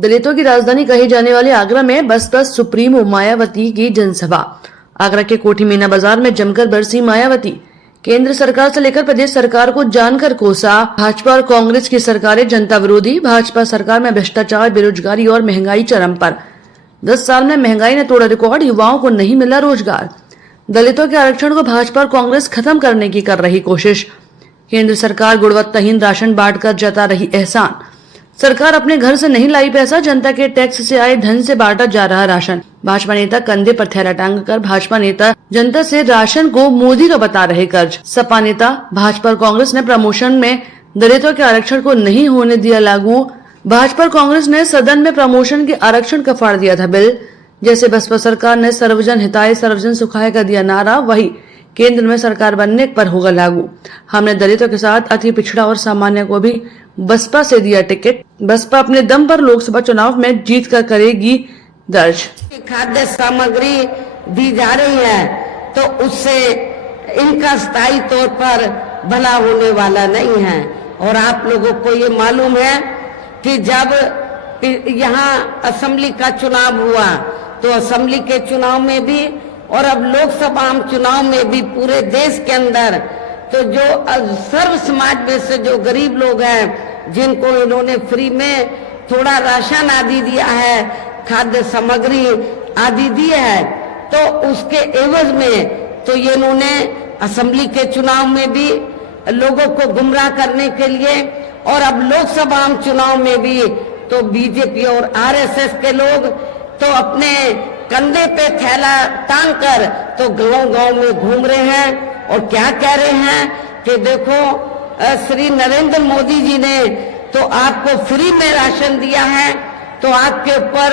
दलितों की राजधानी कही जाने वाली आगरा में बसपा सुप्रीमो मायावती की जनसभा। आगरा के कोठी मीना बाजार में जमकर बरसी मायावती। केंद्र सरकार से लेकर प्रदेश सरकार को जानकर कोसा। भाजपा और कांग्रेस की सरकारें जनता विरोधी। भाजपा सरकार में भ्रष्टाचार, बेरोजगारी और महंगाई चरम पर। 10 साल में महंगाई ने तोड़ा रिकॉर्ड। युवाओं को नहीं मिला रोजगार। दलितों के आरक्षण को भाजपा और कांग्रेस खत्म करने की कर रही कोशिश। केंद्र सरकार गुणवत्ताहीन राशन बांटकर जता रही एहसान। सरकार अपने घर से नहीं लाई पैसा, जनता के टैक्स से आए धन से बांटा जा रहा राशन। भाजपा नेता कंधे पर थैला टांगकर भाजपा नेता जनता से राशन को मोदी का बता रहे कर्ज। सपा नेता भाजपा और कांग्रेस ने प्रमोशन में दलितों के आरक्षण को नहीं होने दिया लागू। भाजपा और कांग्रेस ने सदन में प्रमोशन के आरक्षण का फाड़ दिया था बिल। जैसे बसपा सरकार ने सर्वजन हिताय सर्वजन सुखाय का दिया नारा, वही केंद्र में सरकार बनने पर होगा लागू। हमने दलितों के साथ अति पिछड़ा और सामान्य को भी बसपा से दिया टिकट। बसपा अपने दम पर लोकसभा चुनाव में जीत कर करेगी दर्ज। खाद्य सामग्री दी जा रही है तो उससे इनका स्थायी तौर पर भला होने वाला नहीं है। और आप लोगों को ये मालूम है कि जब यहाँ असेंबली का चुनाव हुआ तो असेंबली के चुनाव में भी और अब लोकसभा चुनाव में भी पूरे देश के अंदर तो जो सर्व समाज में से जो गरीब लोग हैं जिनको इन्होंने फ्री में थोड़ा राशन आदि दिया है, खाद्य सामग्री आदि दी है, तो उसके एवज में तो ये इन्होंने असेंबली के चुनाव में भी लोगों को गुमराह करने के लिए और अब लोकसभा चुनाव में भी तो बीजेपी और आरएसएस के लोग तो अपने कंधे पे थैला टांग कर तो गांव-गांव में घूम रहे हैं और क्या कह रहे हैं कि देखो श्री नरेंद्र मोदी जी ने तो आपको फ्री में राशन दिया है, तो आपके ऊपर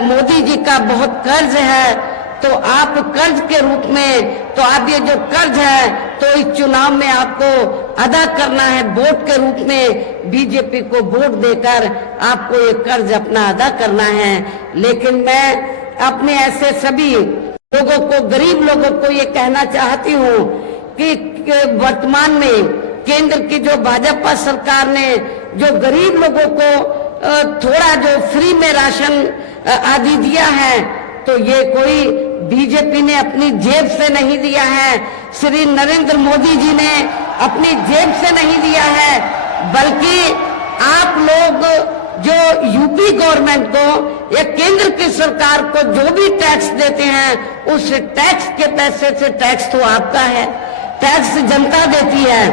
मोदी जी का बहुत कर्ज है, तो आप कर्ज के रूप में तो आप ये जो कर्ज है तो इस चुनाव में आपको अदा करना है। वोट के रूप में बीजेपी को वोट देकर आपको ये कर्ज अपना अदा करना है। लेकिन मैं अपने ऐसे सभी लोगों को, गरीब लोगों को ये कहना चाहती हूँ कि वर्तमान में केंद्र की जो भाजपा सरकार ने जो गरीब लोगों को थोड़ा जो फ्री में राशन आदि दिया है तो ये कोई बीजेपी ने अपनी जेब से नहीं दिया है, श्री नरेंद्र मोदी जी ने अपनी जेब से नहीं दिया है, बल्कि आप लोग जो यूपी गवर्नमेंट को या केंद्र की सरकार को जो भी टैक्स देते हैं उस टैक्स के पैसे से, टैक्स तो आपका है, टैक्स जनता देती है,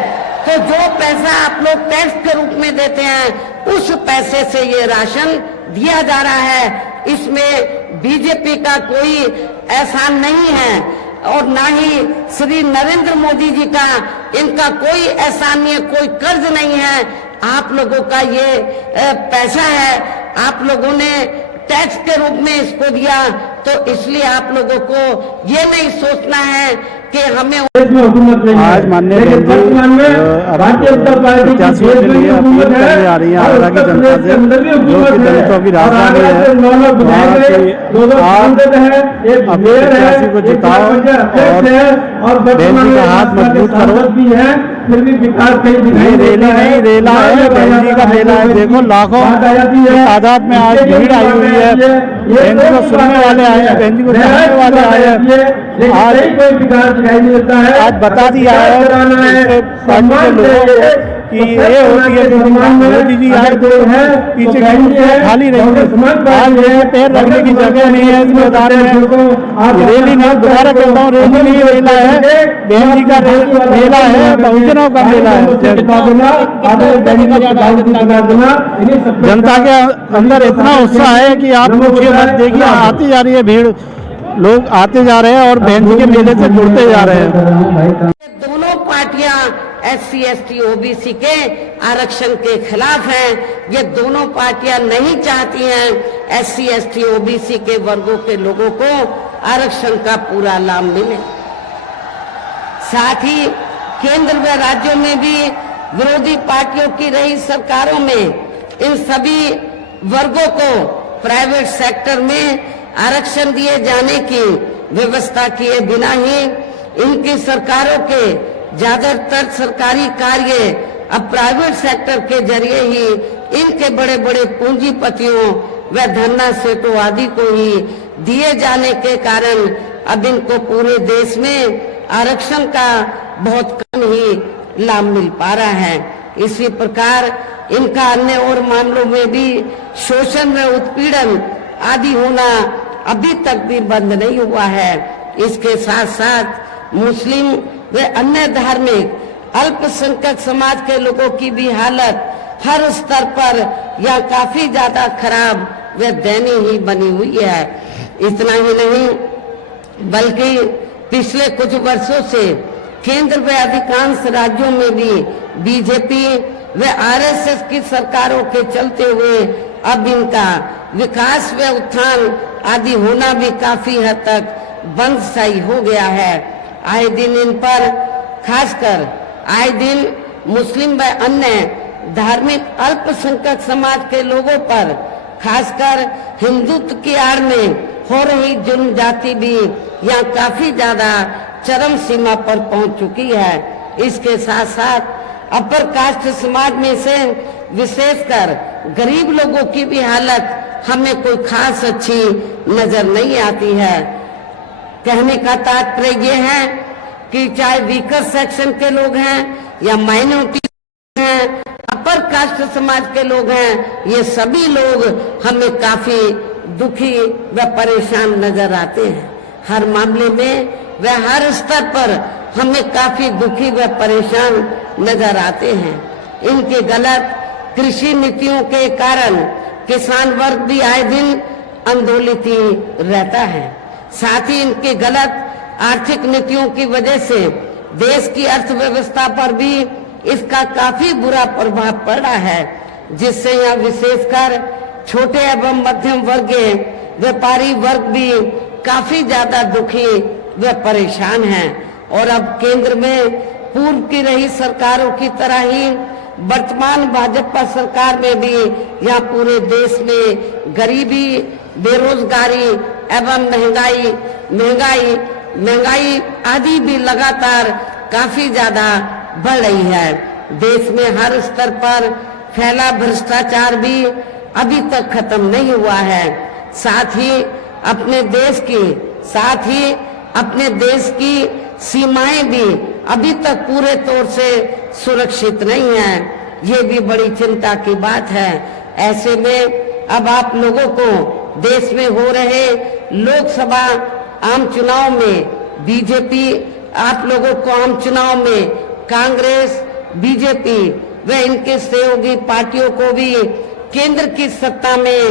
तो जो पैसा आप लोग टैक्स के रूप में देते हैं उस पैसे से ये राशन दिया जा रहा है। इसमें बीजेपी का कोई एहसान नहीं है और ना ही श्री नरेंद्र मोदी जी का इनका कोई एहसान नहीं है, कोई कर्ज नहीं है। आप लोगों का ये पैसा है, आप लोगों ने टैक्स के रूप में इसको दिया, तो इसलिए आप लोगों को ये नहीं सोचना है कि हमें आज माननीय भारतीय जनता पार्टी प्रत्याशियों के लिए अपील करने आ रही है आगरा की जनता से, जो कि दलितों की राजधानी है, अपने प्रत्याशी को जिताओ और बहन जी का हाथ मजबूत करो। फिर भी विकास कहीं रैली नहीं, रेला है, बहन जी का मेला है। देखो लाखों तादाद में आज भीड़ आई हुई है, बहन जी को सुनने वाले आए हैं, बहन जी को जानने वाले आए हैं। आज कोई विकास दिखाई नहीं देता है। आज बता दिया है पार्टी के लोगों कि ये होती है मोदी जी आए तो है पीछे खाली रहेंगे, पैर रखने की जगह नहीं है इस मैदान में। रैली नहीं, दोबारा कहता हूँ, रैली नहीं, रेला है, बहन जी का मेला है, बहुजनों का मेला है। जनता के अंदर इतना उत्साह है कि आप पूछिए मत। देखिए आती जा रही है भीड़, लोग आते जा रहे हैं और बहन जी के मेले से जुड़ते जा रहे हैं। दोनों पार्टियां SC ST OBC के आरक्षण के खिलाफ हैं। ये दोनों पार्टियां नहीं चाहती हैं SC ST OBC के वर्गों के लोगों को आरक्षण का पूरा लाभ मिले। साथ ही केंद्र व राज्यों में भी विरोधी पार्टियों की रही सरकारों में इन सभी वर्गों को प्राइवेट सेक्टर में आरक्षण दिए जाने की व्यवस्था किए बिना ही इनकी सरकारों के ज्यादातर सरकारी कार्य अब प्राइवेट सेक्टर के जरिए ही इनके बड़े बड़े पूंजीपतियों व धन्ना सेठों आदि को ही दिए जाने के कारण अब इनको पूरे देश में आरक्षण का बहुत कम ही लाभ मिल पा रहा है। इसी प्रकार इनका अन्य और मामलों में भी शोषण व उत्पीड़न आदि होना अभी तक भी बंद नहीं हुआ है। इसके साथ साथ मुस्लिम व अन्य धार्मिक अल्पसंख्यक समाज के लोगों की भी हालत हर स्तर पर या काफी ज्यादा खराब व दयनीय ही बनी हुई है। इतना ही नहीं बल्कि पिछले कुछ वर्षों से केंद्र व अधिकांश राज्यों में भी बीजेपी व आरएसएस की सरकारों के चलते हुए अब इनका विकास व उत्थान आदि होना भी काफी हद तक बंद सा हो गया है। आए दिन इन पर खासकर आए दिन मुस्लिम व अन्य धार्मिक अल्पसंख्यक समाज के लोगों पर खासकर हिंदुत्व की आड़ में हो रही जुल्म जाति भी यहाँ काफी ज्यादा चरम सीमा पर पहुंच चुकी है। इसके साथ साथ अपर कास्ट समाज में से विशेषकर गरीब लोगों की भी हालत हमें कोई खास अच्छी नजर नहीं आती है। कहने का तात्पर्य ये है कि चाहे वीकर सेक्शन के लोग हैं या माइनॉरिटी हैं, अपर कास्ट समाज के लोग हैं, ये सभी लोग हमें काफी दुखी व परेशान नजर आते हैं। हर मामले में व हर स्तर पर हमें काफी दुखी व परेशान नजर आते हैं। इनके गलत कृषि नीतियों के कारण किसान वर्ग भी आए दिन आंदोलित ही रहता है। साथ ही इनकी गलत आर्थिक नीतियों की वजह से देश की अर्थव्यवस्था पर भी इसका काफी बुरा प्रभाव पड़ रहा है, जिससे यहाँ विशेषकर छोटे एवं मध्यम वर्गीय व्यापारी वर्ग भी काफी ज्यादा दुखी व परेशान हैं। और अब केंद्र में पूर्व की रही सरकारों की तरह ही वर्तमान भाजपा सरकार में भी यहाँ पूरे देश में गरीबी, बेरोजगारी एवं महंगाई आदि भी लगातार काफी ज्यादा बढ़ रही है। देश में हर स्तर पर फैला भ्रष्टाचार भी अभी तक खत्म नहीं हुआ है। साथ ही अपने देश की सीमाएं भी अभी तक पूरे तौर से सुरक्षित नहीं है। ये भी बड़ी चिंता की बात है। ऐसे में अब आप लोगों को देश में हो रहे लोकसभा आम चुनाव में बीजेपी, आप लोगों को आम चुनाव में कांग्रेस, बीजेपी व इनके सहयोगी पार्टियों को भी केंद्र की सत्ता में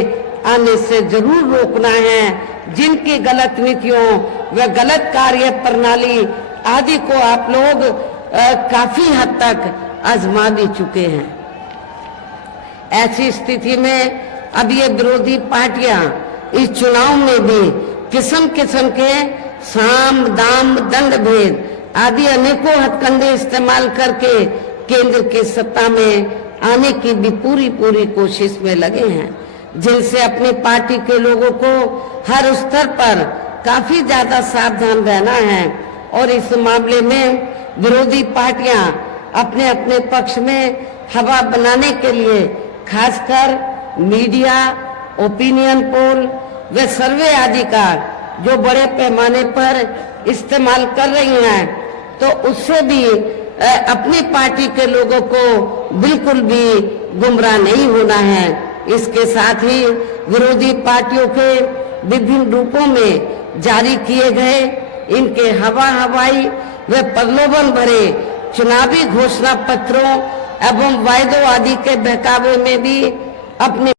आने से जरूर रोकना है। जिनकी गलत नीतियों व गलत कार्य प्रणाली आदि को आप लोग काफी हद तक आजमा भी चुके हैं। ऐसी स्थिति में अब ये विरोधी पार्टियां इस चुनाव में भी किस्म किस्म के साम, दाम, दंड भेद आदि अनेकों हथकंडे इस्तेमाल करके केंद्र की सत्ता में आने की भी पूरी कोशिश में लगे हैं, जिनसे अपनी पार्टी के लोगों को हर स्तर पर काफी ज्यादा सावधान रहना है। और इस मामले में विरोधी पार्टियां अपने अपने पक्ष में हवा बनाने के लिए खासकर मीडिया, ओपिनियन पोल व सर्वे आदि का जो बड़े पैमाने पर इस्तेमाल कर रही हैं, तो उससे भी अपनी पार्टी के लोगों को बिल्कुल भी गुमराह नहीं होना है। इसके साथ ही विरोधी पार्टियों के विभिन्न रूपों में जारी किए गए इनके हवाई व प्रलोभन भरे चुनावी घोषणा पत्रों एवं वायदों आदि के बहकावे में भी अपने